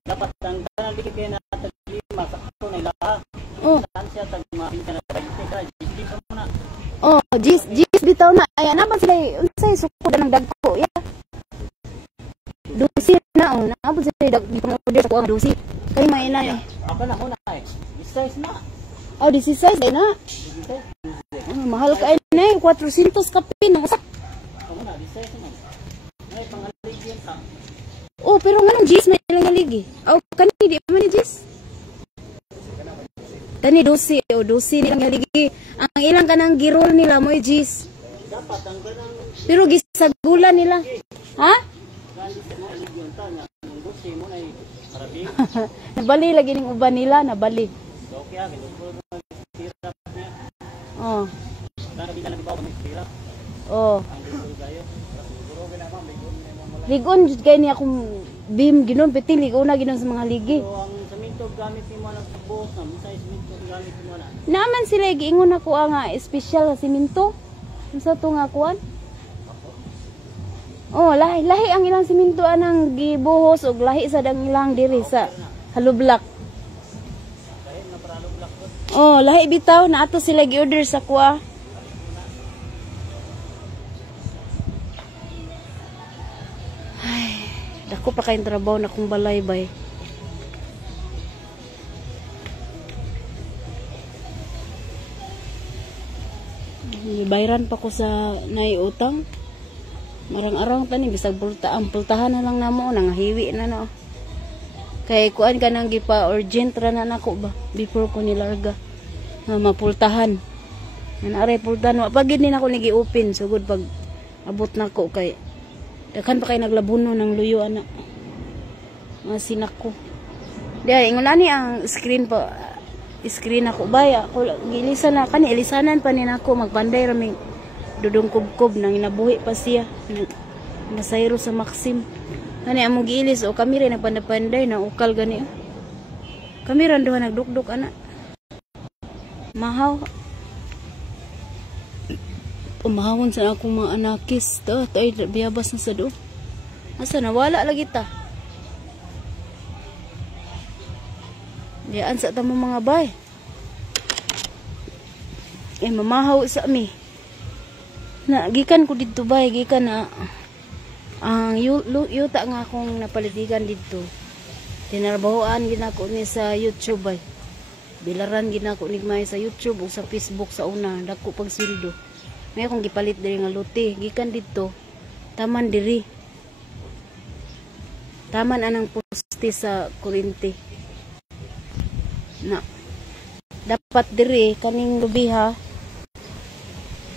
Dapat ang tanang dikit kayo na taglima. Sakto na ilaha. Saan siya tagmain ka na taglima. Dikit mo na. Oh, jis bitaw na. Ayan naman sila. Unsay sukod ng dagko. Yeah. Dusi na oh, naabot sa di ko order sa kuang dusi. Kay may na eh. Ako na una eh. Size na. Oh, this is size na. Mahal ka na eh, 400 kapin ng usak. Ako na, this size na. May pangaligyan ka. Oh, pero nga nang jis may ilang haligi. Oh, kanini di man ni jis. Tani dusi, oh dusi nilang haligi. Ang ilang kanang girol nila mo jis. Dapat ang ganang. Pero gisagulan nila. Ha? Nabali lagi ng uban nila, nabali. Oh. Oh. Ligon jud kay ni akong beam ginon peti ligon na ginon sa mga ligi. So ang semento gamit ni mo na subos na sa semento gamit ni mo na. Naman sila giingon ako nga special sa semento. Unsa to nga kuan? Oh, lahi ang ilang siminto anang gibuhos og lahi sa dang ilang diri sa halublak. Oh, lahi bitaw na ato sila gi-order sa kuha. Ay, dako pa kayong trabaho na kung balay bay. Bayran pa ko sa naiutang. Marang-arang tani bisag pultahan na lang namo nang hiwi na no. Kay kuan ka nang gipa urgent ra na nako ba before ko nilarga. Na mapultahan. Nanare pultahan wa pagid ni nako nigi-open sugod pag abot nako kay daghan pa kay naglabuno ng luyo ana. Masinak ko. Diya ingon ani ang screen pa screen ako bay ako gilisan na kani ilisanan pa ni nako magpanday raming dudong kubkob nang inabuhi pa siya nasayro sa Maxim. Ani amo giilis o kami rin nagpanday na ukal gani. Kami ran duha nagdukduk ana. Mahaw. Umahawon sa akong mga anakis to, tay biyabas na sa do. Asa nawala lagi ta. Diyan sa tamo mga bay. Mamahaw sa mi. Na gikan ko didto bay, gikan na ang yuta nga akong napalitigan dito. Tinarbahoan ginako ni sa YouTube bay. Bilaran ginako ni may sa YouTube o sa Facebook sa una. Dako pag sweldo. May akong gipalit diri nga luti. Gikan dito. Taman diri. Taman anang poste sa kurinti. Na. Dapat diri kaning lubi ha.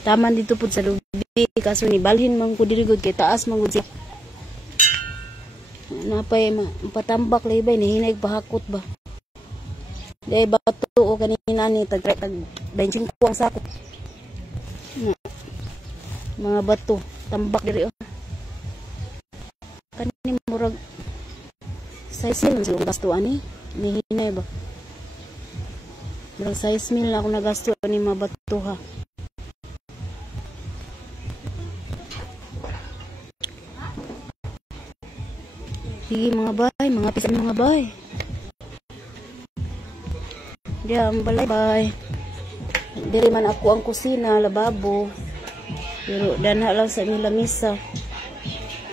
Taman dito pud sa lubi. Kaso ni balhin man ko diri gud kay taas man gud siya. Napay patambak laybay ni hinay pahakot ba. Dahil bato o kanina ni tag 25 ang sako. Mga bato tambak diri o. Kanin murag size mil sa gasto ani ni hinay ba. Murag size mil na ako nagasto ani mga bato ha. Sige mga bay, mga pisan mga bay. Diyan balay. Diri man ako ang kusina, lababo. Pero danha lang sa nila misa.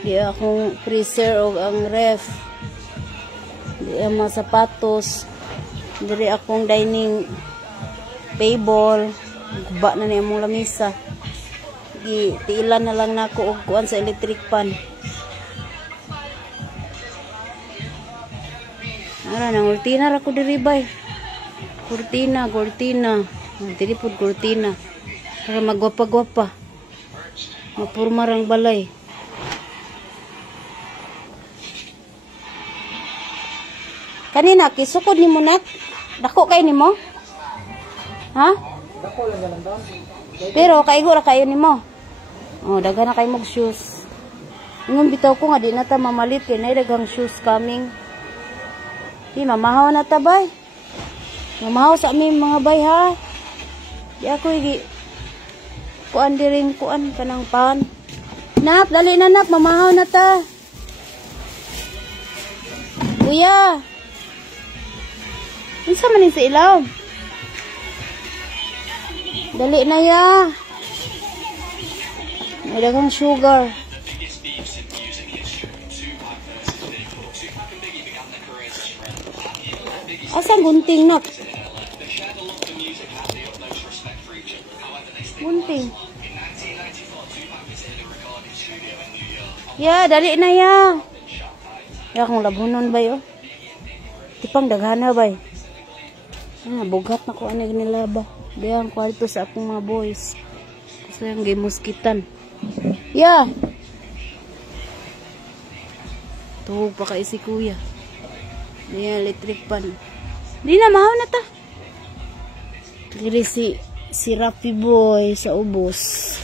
Di akong freezer o ang ref. Di ang mga sapatos. Diri akong dining table. Guba na niya mong lamisa. Tiilan na lang nako og kuan sa electric pan. Ara nang ultina ra ko diri bay. Kurtina. Dili pud kurtina. Para magwapa-gwapa. Mapurma rang balay. Kanina kisukod nimo nak? Dako kay nimo? Ha? Dako lang galang daw. Pero kaigo ra kayo nimo. Oh, daghan na kay mog shoes. Ingon bitaw ko nga di na ta mamalit kay nay daghang shoes coming. Di mamahaw na ta bay. Mamahaw sa amin mga bay ha. Di ako igi kuan diring kuan kanang pan. Nak, dali na nak, mamahaw na ta. Kuya. Unsa man ni sa ilaw? Dali na ya. May daghang sugar. Asan gunting nak? Gunting. Ya, dali na ya. Ya kung labunon ba yo? Tipang daghana ba? Bugat na ko ani nila ba? Diyang kwarto sa akong mga boys. Kasi yung gimuskitan. Ya. Tuhog pa kay si kuya. Diyan electric pan. Di na mahaw na ta. Diri si Rapi Boy sa ubos.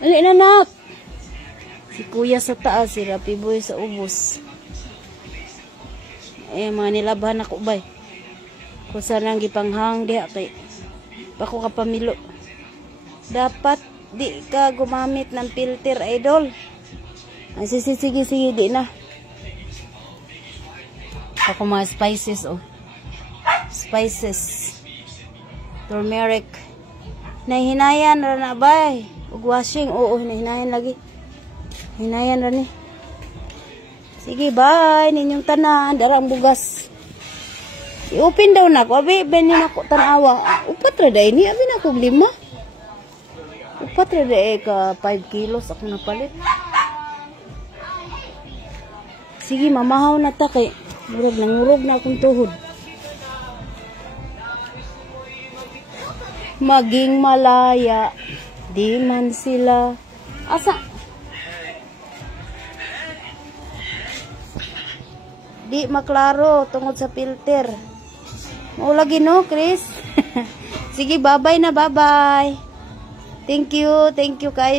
Ali na nak. Si kuya sa taas, si Rapi Boy sa ubos. Mga nilabahan ako bay. Kung saan ang gipanghang diha kay bako ka pamilo. Dapat di ka gumamit ng filter idol. Ay sige di na. Ako mga spices, oh. Spices. Turmeric. Nahihinayan ra na bay. Ug washing, oo, nahihinayan lagi. Hinayan ra ni. Sige, bye. Ninyong tanan. Darang bugas. I-open daw na ako. Abi, benin ako tanawa. Upat ra day ni. Abi na ako 5. Upat ra day ka 5 kilos. Ako napalit. Sige, mamahaw na ta kay. Nangurog na akong tuhod. Maging malaya. Di man sila. Asa? Di maklaro tungod sa filter. Maulagi no, Chris? Sige, bye-bye na, bye-bye. Thank you kayo.